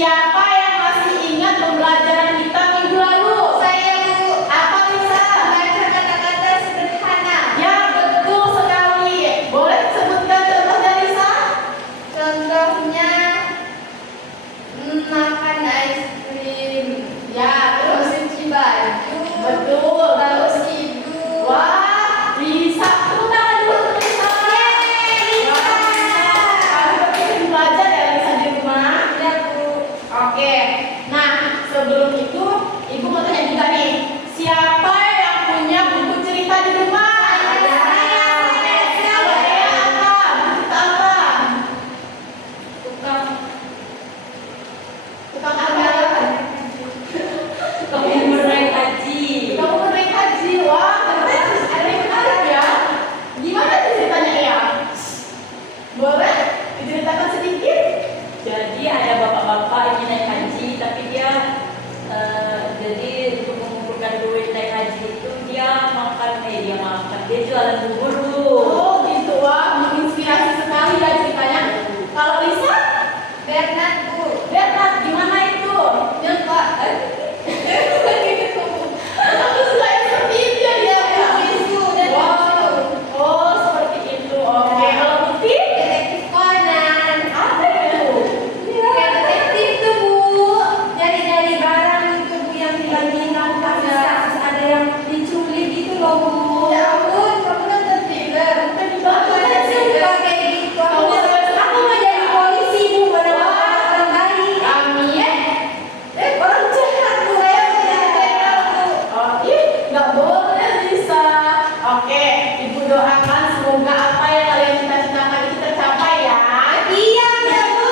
Siapa yang masih ingat pembelajaran kita minggu lalu? Saya, Bu. Apa bisa? Baca kata-kata sederhana. Ya, betul sekali. Boleh sebutkan contohnya, Lisa? Contohnya makan es krim. Ya, terus Cuci baju. betul. Terus tidur. Wah, Lisa. Tepuk tangan dulu untuk Lisa. Yeay, Wah, Lisa. Kamu berarti belajar ya, Lisa, di rumah? Ya, Bu. Oke. Nah, sebelum itu, Ibu mau tanya juga nih. Siapa yang punya buku cerita di rumah? Saya. Kalau saya apa? Buku cerita apa? Tukang Tukang apa? Tukang naik haji. Kamu naik haji. Wah, keren. Ada yang menarik ya. Gimana tuh ceritanya ya? Boleh diceritakan sedikit? Jadi ada bapak-bapak ini naik haji, tapi dia jadi untuk mengumpulkan duit naik haji itu dia jualan bubur dulu. Oh gitu, wah menginspirasi sekali ya ceritanya. Kalau Lisa, Bernard, Bu. Bernard gimana itu? Nyoba. Aku suka yang seperti itu ya dia. Bisu dan Wow. Oh seperti itu. Oke. Kalau Putih, Detektif Conan. apa itu? Kayak detektif tuh, Bu. Nyari-nyari barang itu, Bu, yang hilang-hilang kasus ada yang diculik gitu loh, Bu. Ya ampun, kamu nonton thriller. Aku kan suka kayak gitu. Aku mau jadi polisi, Bu. Orang baik. Amin. Orang jahat, Bu. Saya mau jadi jenderal, Bu. Oh, nggak boleh Lisa. Oke, Ibu doakan semoga apa yang kalian cita-citakan itu tercapai ya. Iya, ya, Bu.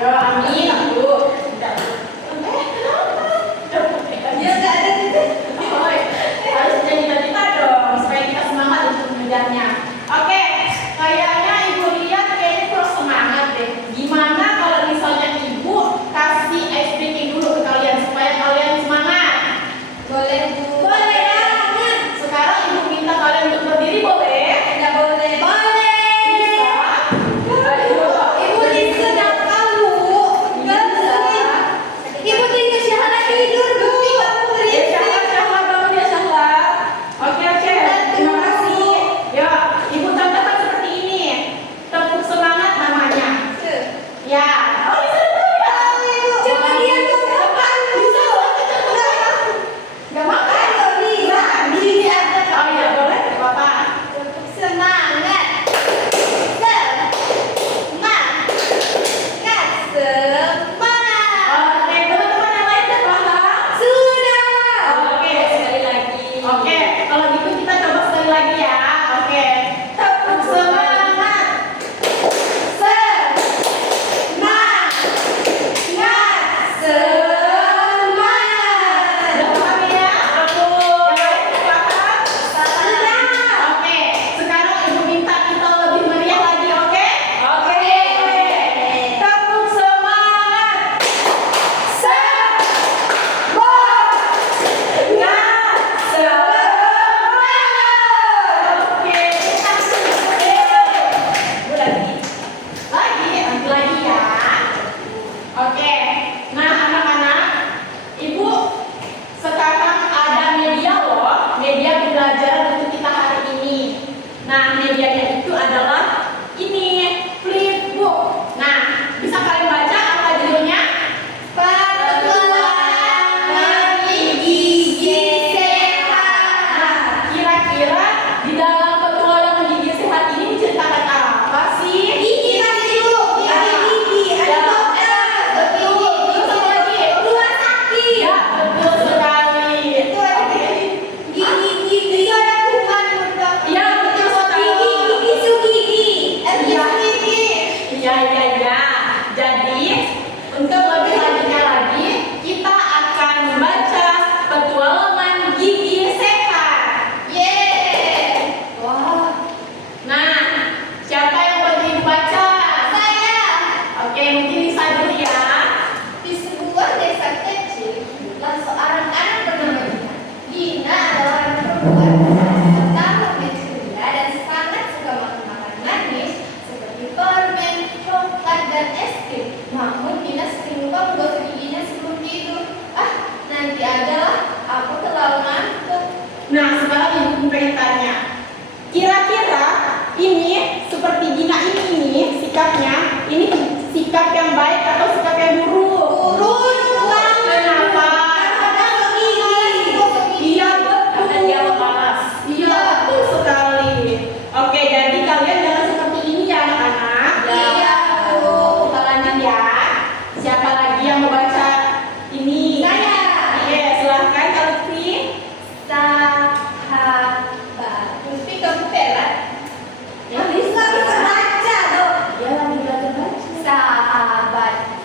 Ya, amin, Bu. Kenapa? Ya, nggak ada gitu. Oh, harus punya cita-cita dong supaya kita semangat untuk mengejarnya. Oke, kayaknya Ibu lihat kayaknya kurang semangat deh. Gimana kalau misalnya Ibu kasih ice breaking dulu ke kalian supaya kalian semangat? Boleh, Bu. Boleh banget. Sekarang Ibu minta kalian untuk berdiri, boleh? Nggak boleh. Boleh. Bisa? Ayo. Ibu disenang kamu. Nggak bisa. Ibu tinggal Syahla tidur, Bu. Kamu Ya, berisik. Syahla, bangun ya, Syahla. Oke, terima kasih. Ya, Ibu contohkan seperti ini. Tepuk semangat namanya. Ya. Oh, bisa tahu ya? Coba dia kapan? Bisa loh, nggak makan. Ayo, bisa. Di sini aja. Oh iya, boleh, nggak apa-apa. Semangat. Semangat. Semangat. Oke, teman-teman yang lain udah paham? Sudah. Oke. Sekali lagi. Oke, kalau gitu kita coba sekali lagi ya. Oke. Tepuk semangat. Semangat.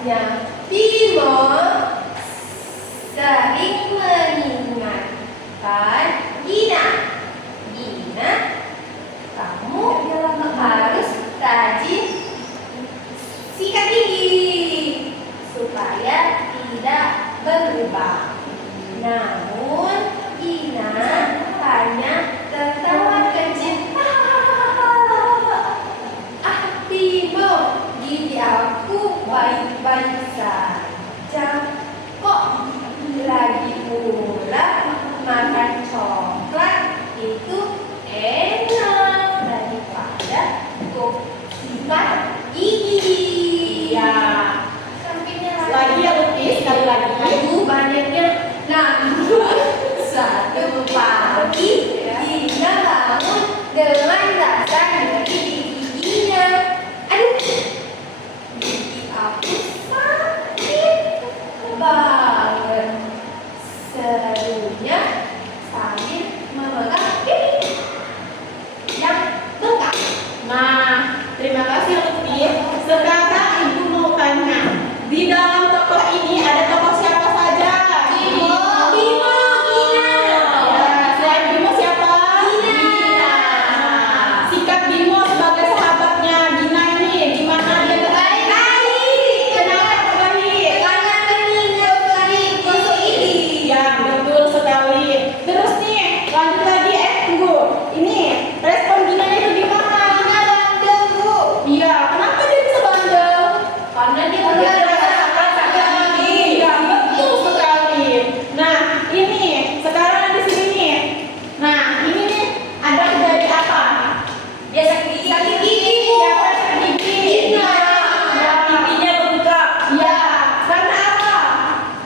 selanjutnya, Bimo sering mengingatkan Gina. Gina, kamu harus rajin sikat gigi supaya tidak berlubang. Namun Gina hanya tertawa kecil. Bimo, gigi aku baik-baik saja kok. Lagi pula makan coklat itu enak daripada kok sikat gigi. Ya. Sampingnya Lagi ya Lutfi, sekali lagi. Aduh, banyaknya. Namun satu pagi Gina bangun dengan rasa nyeri di giginya. Aduh, gigi aku sakit banget. Serunya sambil memegang gigi yang bengkak. Nah, terima kasih Lutfi. Sekarang Ibu mau tanya, di dalam tokoh ini ada tokoh siapa saja? Bimo, Gina. Ya, selain Bimo siapa? Gina. Sikap Bimo sebagai sahabatnya Gina ini gimana dia terbaik? Kenapa terbaik? Karena meninggal sekali gosok gigi. Ya, betul sekali. Terus nih, lanjut lagi. Tunggu. Ini respon Gina itu gimana? Bandel, Bu. Iya, kenapa dia bisa bandel? Karena dia Dia udah merasakan sakit gigi. Iya, betul sekali. Nah, ini sekarang di sini nih. Nah, ini nih ada dari apa? Dia sakit gigi. sakit gigi, Bu. Siapa yang sakit gigi? Gina. Ya, Giginya bengkak. ya, karena apa?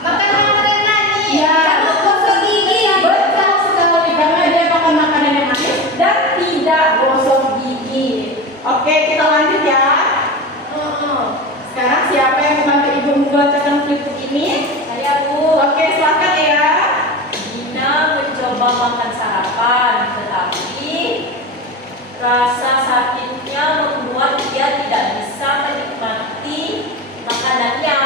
Makan makanan manis. Ya, Sama gosok gigi. betul sekali karena dia makan makanan yang manis dan tidak gosok gigi. Oke, kita lanjut ya. Sekarang siapa yang membantu Ibu membacakan flipbook ini? Saya, Bu. Oke, silakan ya. Gina mencoba makan sarapan, tetapi rasa sakitnya membuat dia tidak bisa menikmati makanannya.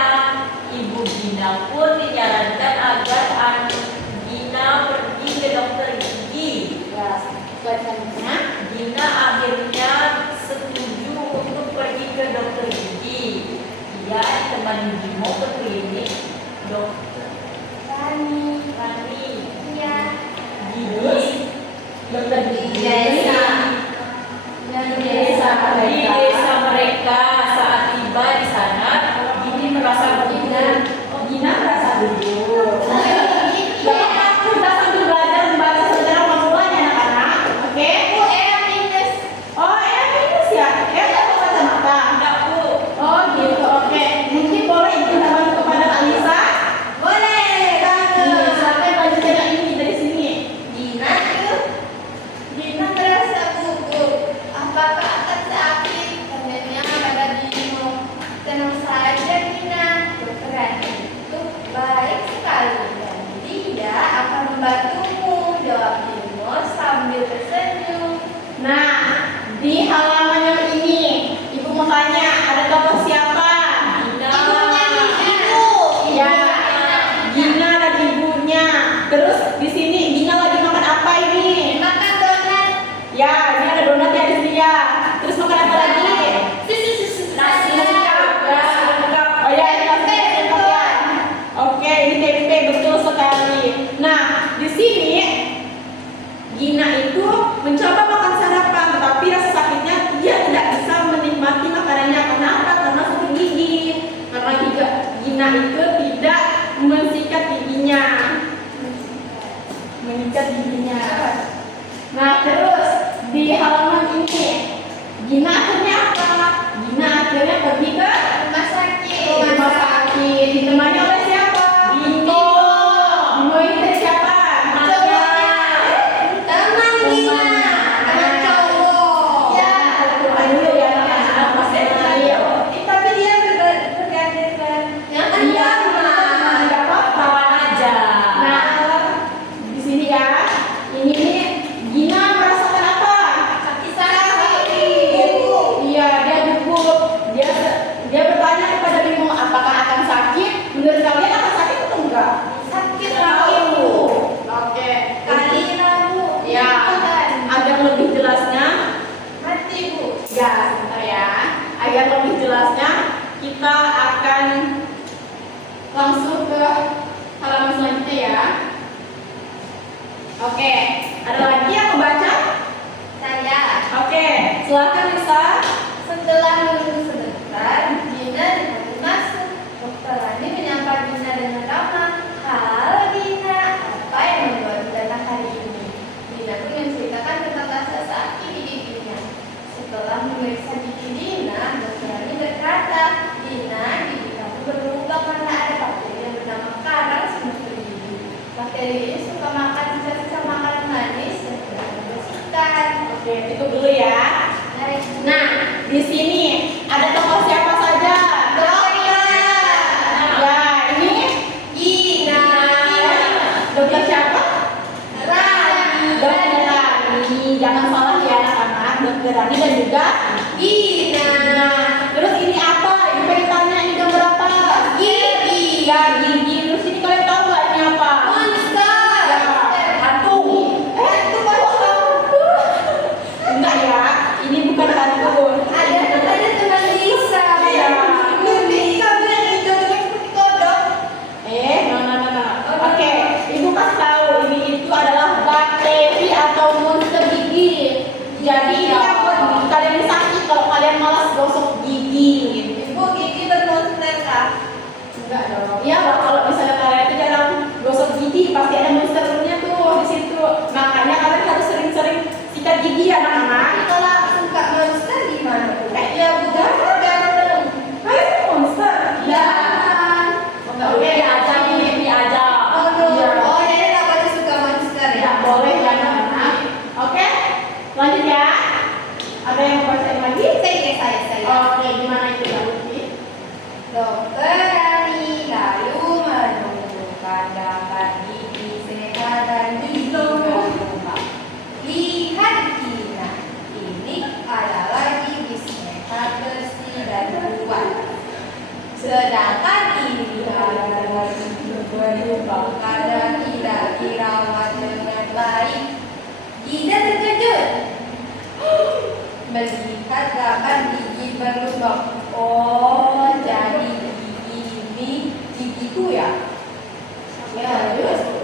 Ibu Gina pun menyarankan agar anak Gina pergi ke dokter gigi. Ya, selanjutnya. Gina akhirnya setuju untuk pergi ke dokter gigi. Dia ditemani Bimo ke klinik dokter Rani Iya. gigi. Dokter gigi. Desa. Di desa Di mereka. desa mereka saat tiba di sana, Gini merasa gugup. Gina merasa gugup. Kita sambil belajar membaca secara memulainya anak-anak. Oke? Bu, Eyang minus. Oh, minus ya? Dapat kacamata. Enggak, Bu. Oh gitu, oke. Mungkin boleh Ibu minta bantu kepada Alisa. Boleh, Iya, sampai baca ini dari sini. Gina tuh. Gina merasa gugup. Apakah akan sakit? Tanyanya pada Bimo. Tenang saja Gina. Dokter itu baik sekali dan dia akan membantumu. Jawab Bimo sambil tersenyum. Nah, di halaman yang ini, Ibu mau tanya, ada tokoh siapa? Gina. Ibunya Gina. Ya, Gina dan ibunya. Terus di sini Gina lagi makan apa ini? Makan donat. Ya, ini ada donat ya di sini ya. Terus makan apa lagi? Nasi lengkap. Nasi lengkap. Oh ya, ini nasi lengkap ya. Oke, ini tempe betul sekali. Nah, di sini Gina itu mencoba makan sarapan, tetapi rasa sakitnya dia tidak bisa menikmati makanannya. Kenapa? Karena sakit gigi. Karena juga Gina itu tidak mensikat giginya. Mengikat giginya. Nah, terus di halaman ini Gina akhirnya apa? Gina akhirnya pergi ke Rumah sakit. rumah sakit. Ditemani oleh siapa? Bimo. Bimo ini dari siapa? Temannya. Teman Gina. Anak cowok. Ya, teman dulu ya anak-anak masih kecil. Tapi dia bergandengan. Ya kan Iya, sama. nggak apa-apa. Kawan aja. Nah, di sini ya, ini nih Gina merasakan apa? Sakit. Iya, dia gugup. Dia bertanya kepada Bimo, apakah akan Oke, ada lagi yang membaca? Saya. Oke, silakan Lisa. Setelah menunggu sebentar, Gina dipanggil masuk. Dokter Rani menyapa Gina dengan ramah. Halo Gina, apa yang membuat datang hari ini? Gina pun menceritakan tentang rasa sakit di giginya. Setelah memeriksa gigi Gina, dokter Rani berkata, Gina, gigi kamu berlubang karena ada bakteri yang bernama karang semester gigi. Bakteri ini suka makan sisa-sisa makanan manis dan tidak membersihkan. Oke, itu dulu ya. Nah, di sini ada tokoh siapa saja? Ya, ini Gina. dokter siapa? Rani. Dokter Rani. Jangan salah ya anak-anak. Dokter Rani dan juga Gina. Nah, terus ini apa? Ibu pengen tanya ini gambar apa? Gigi. Ya, gigi. Terus ini kalian tahu nggak ini apa? Monster. Ya, hantu. Hantu pocong. Enggak ya, ini bukan hantu. Ada teman Lisa. Iya. Lisa bilang hijau seperti kodok. No. Oke, ibu kasih tahu ini itu adalah bakteri atau monster gigi. Jadi ini yang buat kalian sakit kalau kalian malas gosok gigi. Ibu gigi bermonster kah? Enggak dong. Iya lah, kalau misalnya kalian itu jarang gosok gigi pasti ada monsternya tuh di situ. Makanya kalian harus sering-sering sikat gigi ya anak-anak. Kalau suka monster gimana? Ya bukan. Kalian monster? Jangan. Oke, diajak. Oh, no. Iya. Oh, jadi namanya suka monster ya? Ya boleh ya anak-anak. Oke, lanjut ya. Ada yang mau bacain lagi? Saya. Oke, gimana itu Kak Lutfi? Dokter Rani lalu menunjukkan gambar gigi sehat dan gigi berlubang. Lihat Gina, ini adalah gigi sehat, bersih dan kuat. Sedangkan ini adalah gigi berlubang karena tidak dirawat dengan baik. Gina terkejut melihat gambar gigi berlubang. Oh, jadi gigi ini gigiku ya? Ya,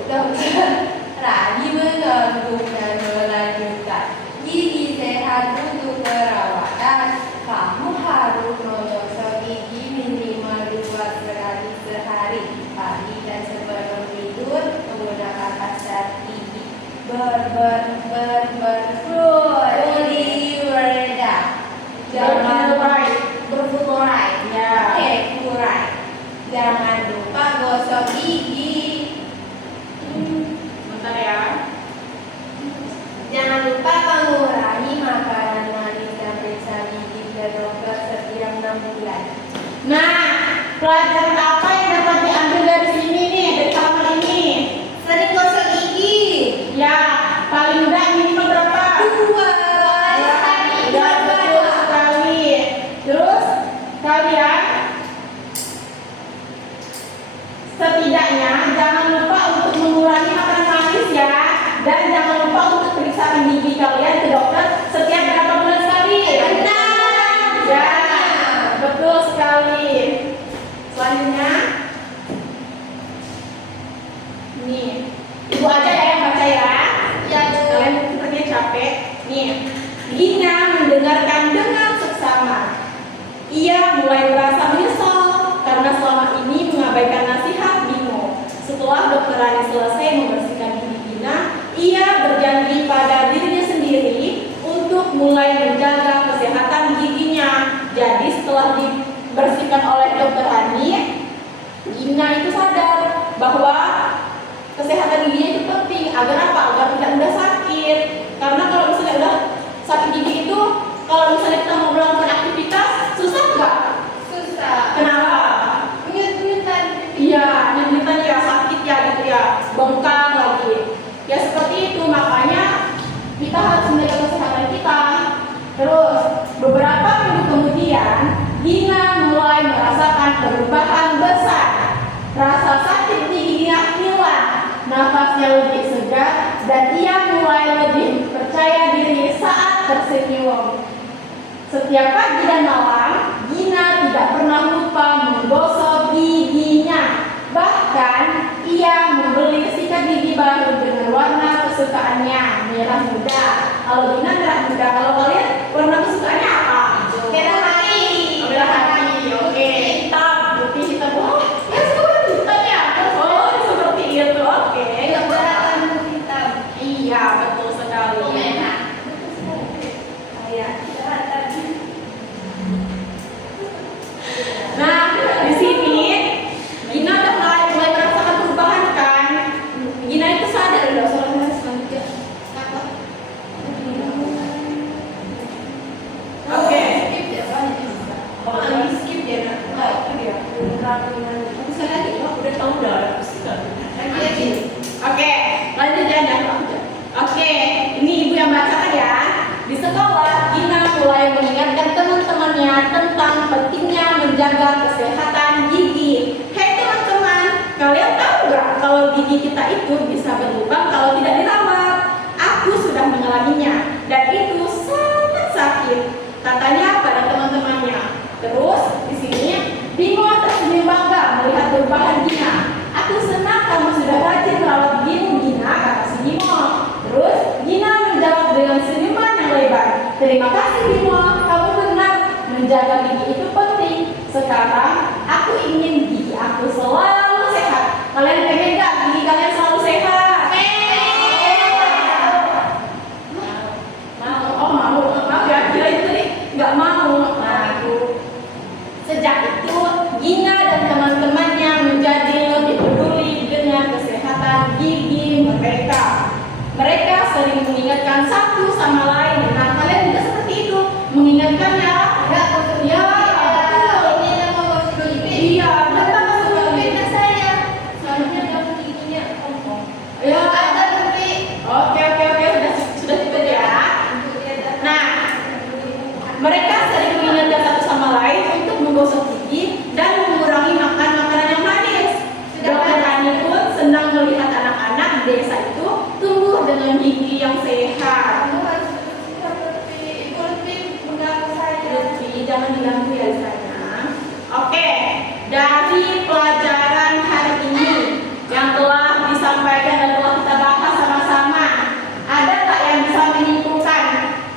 dokter Rani mengangguk dan melanjutkan. Gigi sehat butuh perawatan. Kamu harus menggosok gigi minimal 2 kali sehari. Pagi dan sebelum tidur menggunakan pasta gigi. Fluorida. Jangan berfluoride. Ya. Oke, fluoride. Jangan lupa gosok gigi. Bentar ya. Jangan lupa mengurangi makanan manis dan periksa gigi ke dokter setiap 6 bulan. Nah, pelajaran apa yang dapat diambil dari sini nih, dari halaman ini? Sering gosok gigi. Ya, paling enggak minimal berapa? 2 hari. Ya, betul sekali. Terus kalian setidaknya jangan lupa untuk mengurangi makanan manis ya, dan jangan lupa untuk periksa gigi kalian ke dokter setiap berapa bulan sekali. Benar. Ya, betul sekali. Selanjutnya, nih, ibu aja ya yang baca ya. Ya, Bu. Kalian sepertinya capek. Nih, Gina mendengarkan dengan seksama. Ia mulai merasa menyesal karena selama ini mengabaikan nasihat Bimo. Setelah dokter Rani selesai membersihkan gigi Gina, ia berjanji pada dirinya sendiri untuk mulai menjaga kesehatan giginya. Jadi setelah dibersihkan oleh dokter Rani, Gina itu sadar bahwa kesehatan giginya itu penting. Agar apa? Agar tidak mudah sakit. Karena kalau misalnya udah sakit gigi itu, kalau misalnya kita mau melakukan aktivitas, susah nggak? Susah. Kenapa? Nyut-nyutan. Iya, nyut-nyutan ya, sakit ya gitu ya, bengkak lagi. Ya seperti itu, makanya kita harus menjaga kesehatan kita. Terus, beberapa minggu kemudian, Gina mulai merasakan perubahan besar. Rasa sakit di giginya hilang, nafasnya lebih segar, dan ia mulai lebih percaya diri saat tersenyum. Setiap pagi dan malam, Gina tidak pernah lupa menggosok giginya. Bahkan, ia membeli sikat gigi baru dengan warna kesukaannya merah muda. Kalau Gina merah muda. Kalau kalian warna kesukaannya apa? Merah hati. Merah hati. Oke. Hitam. Putih hitam. Oh, ya suka hitam ya. Oh, seperti itu. Oke. Lebaran hitam. Iya, betul sekali. Merah. Iya. Nah, di sini Gina udah mulai merasakan perubahan kan? Gina itu sadar udah suaranya selanjutnya. Apa? Oke. Skip ya, Pak. Oh, lagi skip ya, nak? Nah, itu dia. Bisa lagi, oh, udah tahu udah. Lagi lagi. Oke, lanjut ya, jangan aku. Oke, ini ibu yang bacakan ya. Di sekolah, Gina mulai mengingatkan teman-temannya tentang pentingnya menjaga kesehatan gigi. Hei teman-teman, kalian tahu nggak kalau gigi kita itu bisa berlubang kalau tidak dirawat? Aku sudah mengalaminya dan itu sangat sakit, katanya pada teman-temannya. Terus di sini Bimo tersenyum bangga melihat perubahan Gina. Aku senang kamu sudah rajin merawat gigimu, Gina, kata si Bimo. Terus Gina menjawab dengan senyuman yang lebar. Terima kasih Bimo, kamu benar. Menjaga gigi itu penting. Sekarang aku ingin gigi aku selalu sehat. Kalian pengen nggak gigi kalian selalu sehat? Mau. Oh mau, maaf ya, kira itu tadi nggak mau. Sejak itu, Gina dan teman-temannya menjadi lebih peduli dengan kesehatan gigi mereka. Mereka sering mengingatkan satu sama lain. Nah, kalian juga seperti itu, mengingatkan ya. Enggak, maksudnya ini nama masuk gigi. Iya, benar masuk gigi. Fitnah saya. Soalnya kamu giginya ompong. Ya, Ada bukti. oke, sudah cukup ya. Nah, mereka sering mengingatkan satu sama lain untuk menggosok gigi dan mengurangi makan makanan yang manis. Dokter Ani pun senang melihat anak-anak di desa itu tumbuh dengan gigi yang sehat. Kamu harus seperti Ibu Lutfi mengganggu saya. Lutfi, jangan diganggu ya sayang. Oke, dari pelajaran hari ini yang telah disampaikan dan telah kita bahas sama-sama, ada tak yang bisa menyimpulkan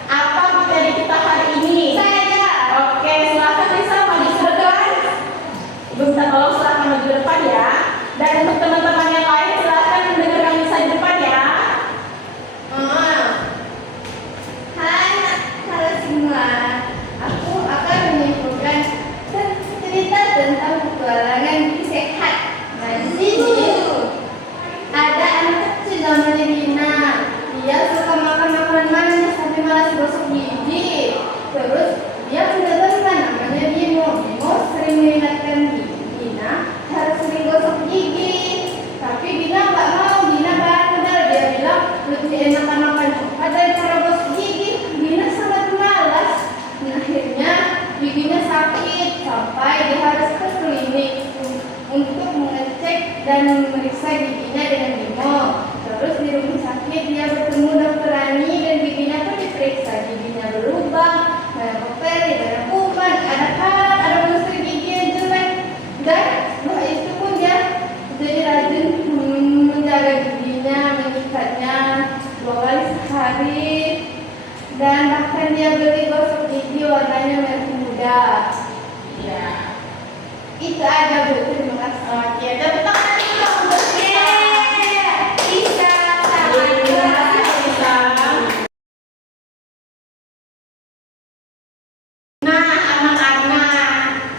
apa materi kita hari ini? Saya. Oke, silakan Lisa maju ke depan. Ibu minta tolong silakan maju ke depan ya. Dan untuk teman-teman yang lain silakan mendengarkan Lisa di depan ya. Hai, halo semua. Aku akan menyimpulkan cerita tentang petualangan gigi sehat. Nah, di sini ada anak kecil namanya Dina. Dia suka makan makanan manis sampai malas gosok gigi. Terus dia punya teman namanya Bimo. Bimo sering mengingatkan Dina harus sering gosok gigi. Tapi Dina nggak mau. Dina bandel. Dia bilang lebih enakan makan coklat daripada gosok gigi. Dina sangat malas. Dan akhirnya giginya sakit sampai dia harus ke klinik untuk mengecek dan memeriksa giginya dengan Bimo. Terus di rumah sakit dia bertemu dokter Ani dan giginya pun diperiksa. Giginya berlubang, banyak bakteri, banyak kuman, ada karat, ada monster gigi yang jelek. Dan setelah itu pun dia jadi rajin menjaga giginya, menyikatnya 2 kali sehari. Dan bahkan dia beli gosok gigi warnanya merah muda. Ya. Itu aja Bu, terima kasih. Oke, tepuk tangan dulu untuk Lisa. Bisa Terima kasih Lisa. Nah, anak-anak,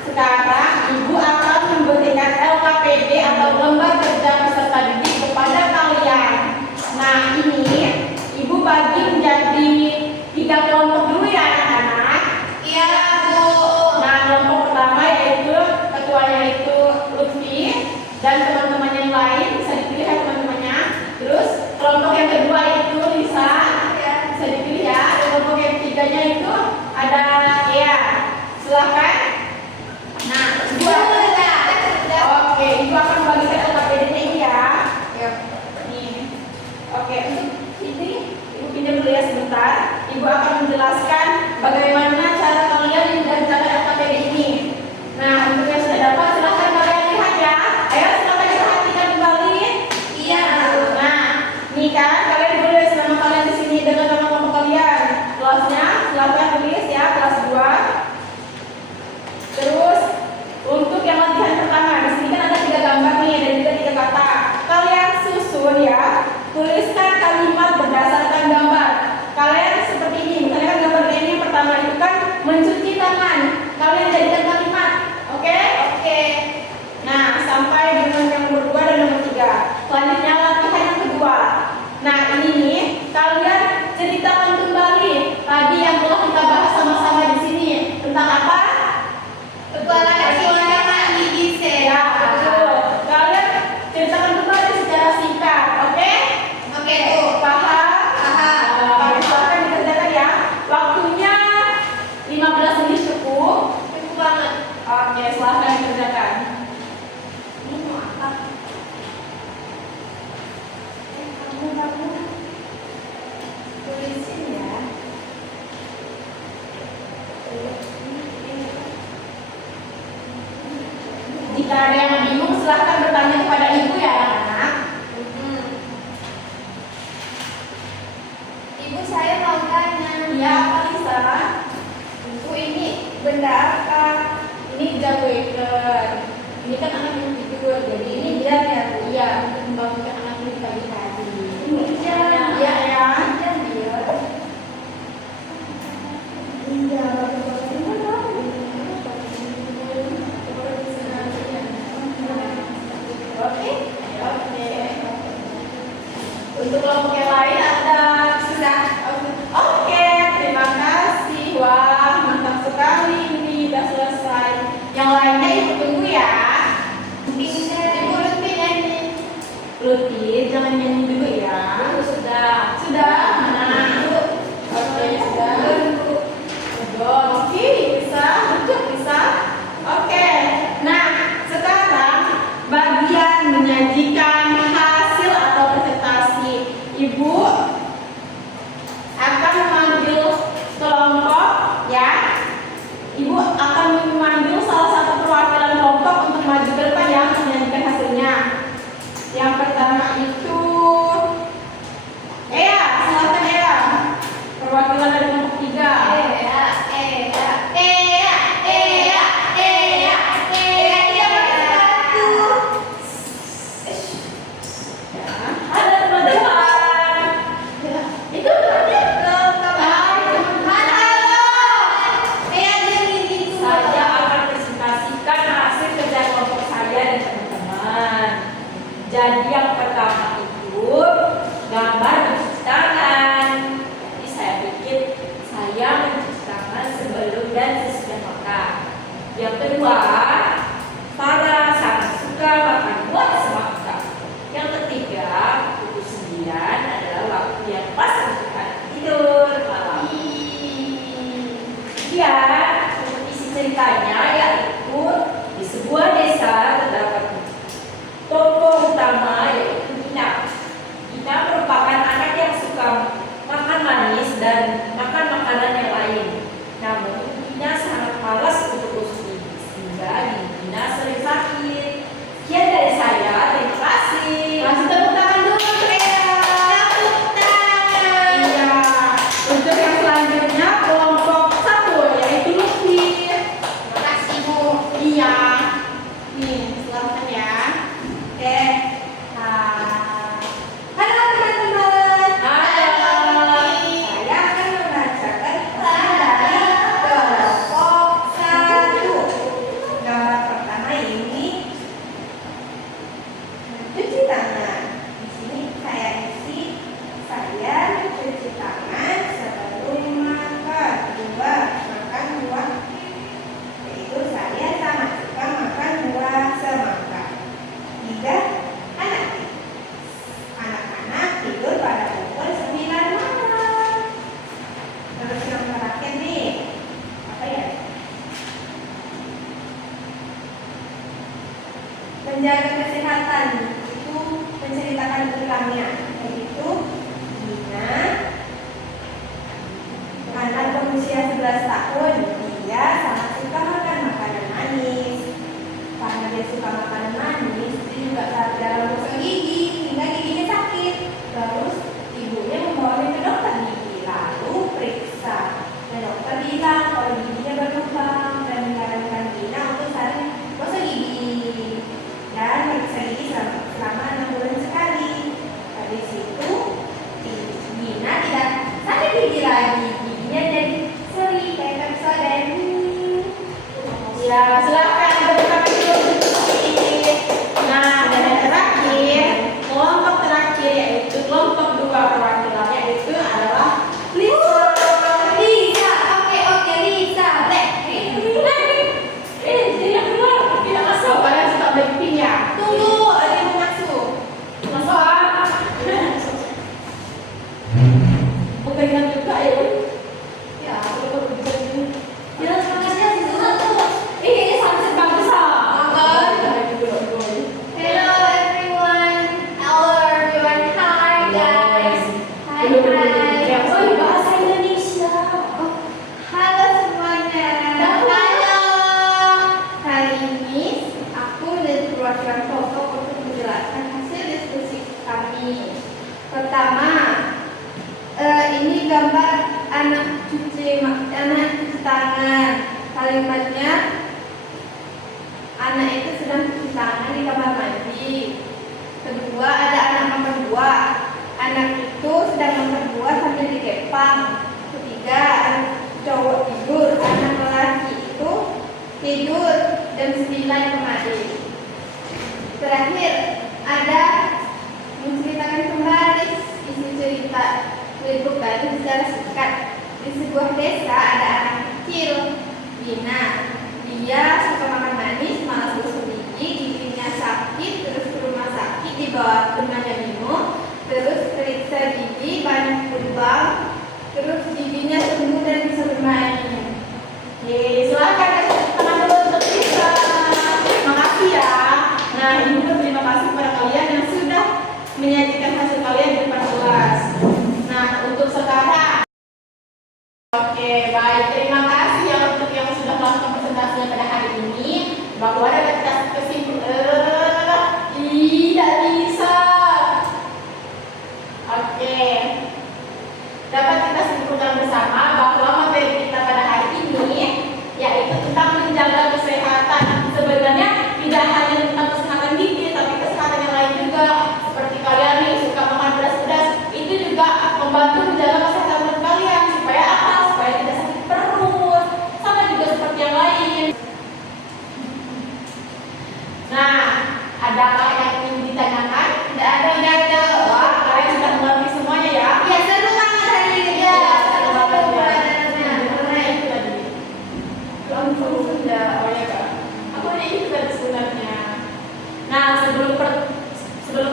sekarang Ibu akan memberikan LKPD atau lembar kerja peserta didik kepada kalian. Nah, ini Ibu bagi menjadi 3 kelompok dulu ya anak-anak. Iya Bu. Nah, kelompok pertama yaitu ketuanya itu Lutfi dan teman-teman yang lain bisa dipilih ya teman-temannya. Terus kelompok yang kedua itu Lisa, bisa dipilih ya. Kelompok yang ketiganya itu ada Ea. Silakan. Nah, Ibu oke, Ibu akan membagikan LKPD-nya ini ya. Nih. Oke, untuk ini Ibu pinjam dulu ya sebentar. Ibu akan menjelaskan bagaimana cara kalian mengerjakan LKPD ini. Nah, untuk yang sudah dapat silahkan kalian lihat ya. Ayo silahkan Selanjutnya latihan yang kedua. Nah ini nih, kalian ceritakan kembali tadi yang telah kita bahas sama-sama di sini tentang apa? Petualangan gigi Ya, betul. Kalian ceritakan kembali secara singkat, oke? Oke, tuh. Paham? Paham. Silakan dikerjakan ya. Waktunya 15 menit cukup. Cukup banget. Oke, silakan dikerjakan. Ini mau apa? Kamu tulisin ya. Jika ada yang bingung, silahkan bertanya kepada ibu ya, anak. Ibu, saya mau tanya. Ya, apa Lisa? Ibu, ini benda apa? Ini jam waker. Ini kan anak yang tidur, jadi ini jam ya. Iya, untuk membangunkan anak ini di pagi hari. Ini jam. Iya ya. Jam dia. Iya. Oke. Oke. Untuk kelompok yang lain ada sudah. Oke, terima kasih. Wah, mantap sekali ini udah selesai. Yang lainnya ibu tunggu ya. Ibu rutin ya ini. Rutin, jangan nyanyi dulu ya. Sudah. Sudah. Nah, oke sudah. Betul. Oke, bisa. Betul bisa. Oke. Nah, sekarang bagian menyajikan hasil atau presentasi. Ibu akan memanggil kelompok ya. Ibu akan memanggil salah satu perwakilan kelompok untuk maju ke depan ya menyajikan hasilnya. Yang pertama itu Ea, silakan Ea. Perwakilan dari kelompok 3. Ada teman-teman. Itu Saya akan presentasikan hasil kerja kelompok saya dan teman-teman. Jadi yang pertama itu gambar mencuci tangan. Jadi saya pikir saya mencuci tangan sebelum dan sesudah makan. Yang kedua, Farah sangat suka makan buah semangka. Yang ketiga, pukul 9 adalah waktu yang pas untuk anak tidur malam. Ya, untuk isi ceritanya yaitu di sebuah desa terdapat tokoh utama yaitu Gina. Gina merupakan anak yang suka makan manis dan makan makanan yang lain. Namun Gina sangat malas untuk konsumsi sehingga Gina sering sakit. Sekian dari saya, terima kasih. Masih tepuk tangan dulu untuk Ea. Iya. Untuk yang selanjutnya kelompok 1 yaitu Lutfi. Iya. Nih, silakan ya. Oke. Halo teman-teman. Halo. Saya akan membacakan pesan dari kelompok 1. Gambar pertama ini mencuci tangan. Di sini saya isi saya mencuci tangan sebelum makan. 2. Makan buah. Yaitu saya sangat suka makan buah semangka. 3. Anak-anak tidur pada pukul 9 malam. Terus yang terakhir nih, apa ya? Menjaga kesehatan itu menceritakan ulangnya, yaitu Dina, anak berusia 11 tahun, dia sangat suka makan makanan manis. Karena dia suka makanan manis, dia juga jarang gosok gigi hingga giginya sakit. Terus ibunya membawanya ke dokter gigi, lalu periksa. Dan dokter bilang kalau giginya berlubang dan menyarankan Dina untuk sering gosok gigi dan periksa gigi selama 6 bulan sekali. Dari situ Dina tidak sakit gigi lagi, giginya jadi seri kayak Pepsodent. Ya, silakan berterima kasih untuk Lutfi. Nah, dan yang terakhir anak cuci tangan. Kalimatnya anak itu sedang cuci tangan di kamar mandi. Kedua, ada anak makan buah. Anak itu sedang makan buah sambil dikepang. Ketiga, anak cowok tidur. Anak lelaki itu tidur jam 9 kemarin. Terakhir, ada menceritakan kembali isi cerita Lirik Gadung secara singkat. Di sebuah desa ada anak kecil, Dina. Dia suka makan manis, malas gosok gigi, giginya sakit, terus ke rumah sakit dibawa ke temannya Bimo, terus periksa gigi, banyak lubang, terus giginya sembuh dan bisa bermain. Silakan teman-teman untuk bisa. Makasih ya. Nah, Ibu berterima kasih kepada kalian yang sudah menyajikan hasil kalian di depan kelas. Nah, untuk sekarang, oke, baik. Terima kasih ya untuk yang sudah melakukan presentasinya pada hari ini. Bahwa dapat kita kesimpulan, tidak bisa. Oke, dapat kita simpulkan bersama bahwa materi kita pada hari ini yaitu tentang menjaga kesehatan. Sebenarnya tidak hanya tentang kesehatan gigi, tapi kesehatan yang lain juga. Seperti kalian nih suka makan pedas-pedas, itu juga membantu menjaga kesehatan perut kalian supaya apa? Supaya tidak sakit perut. Sama juga seperti yang lain. Nah, adakah yang ingin ditanyakan? Tidak ada. Wah, kalian sudah mengerti semuanya ya? Ya, seru banget hari ini. Ya, seru banget. karena itu tadi. Langsung sudah, oh ya Kak. Aku hanya itu tadi sebenarnya. Nah, sebelum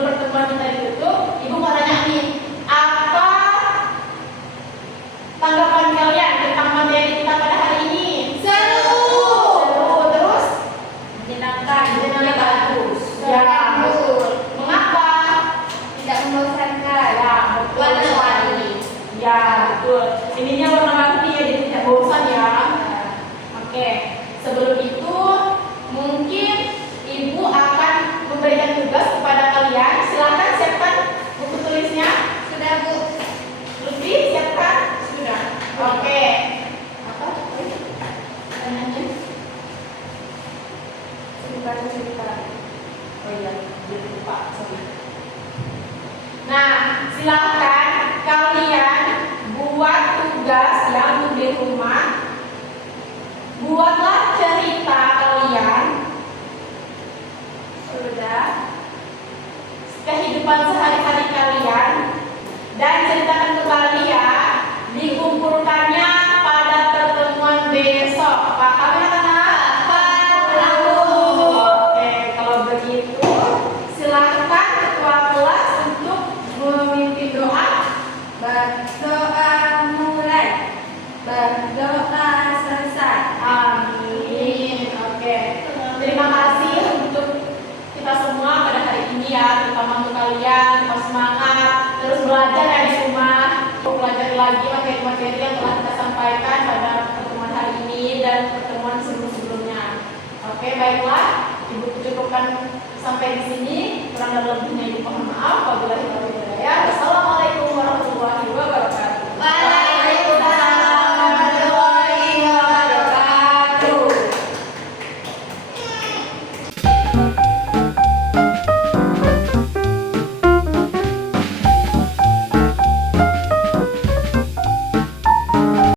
pertemuan kita ditutup, Ibu mau tanya nih, apa tanggapan kalian tentang materi kita pada hari ini? Seru. Terus? Menyenangkan, Menyenangkan. bagus. Ya, betul. Mengapa? Tidak membosankan. Ya, betul. Warna-warni. Ya, betul. Ininya warna-warni ya, jadi tidak bosan ya. Oke, sebelum itu mungkin Ibu akan memberikan tugas kepada kalian. Silakan siapkan buku tulisnya. Sudah, Bu. Lutfi, siapkan? Sudah. Oke. Apa? Pertanyaannya? Cerita. Oh iya, dia lupa. Sorry. Nah, silakan kalian buat tugas yang di rumah. Buatlah cerita kalian. Sudah. Kehidupan sehari-hari kalian dan ceritakan kembali ya. Dikumpulkannya pada pertemuan besok. Paham ya anak? Paham. Oke, kalau begitu silakan ketua kelas untuk memimpin doa. Berdoa mulai. Berdoa selesai. Amin. Oke. Terima kasih untuk kita semua pada hari ini ya, terutama untuk kalian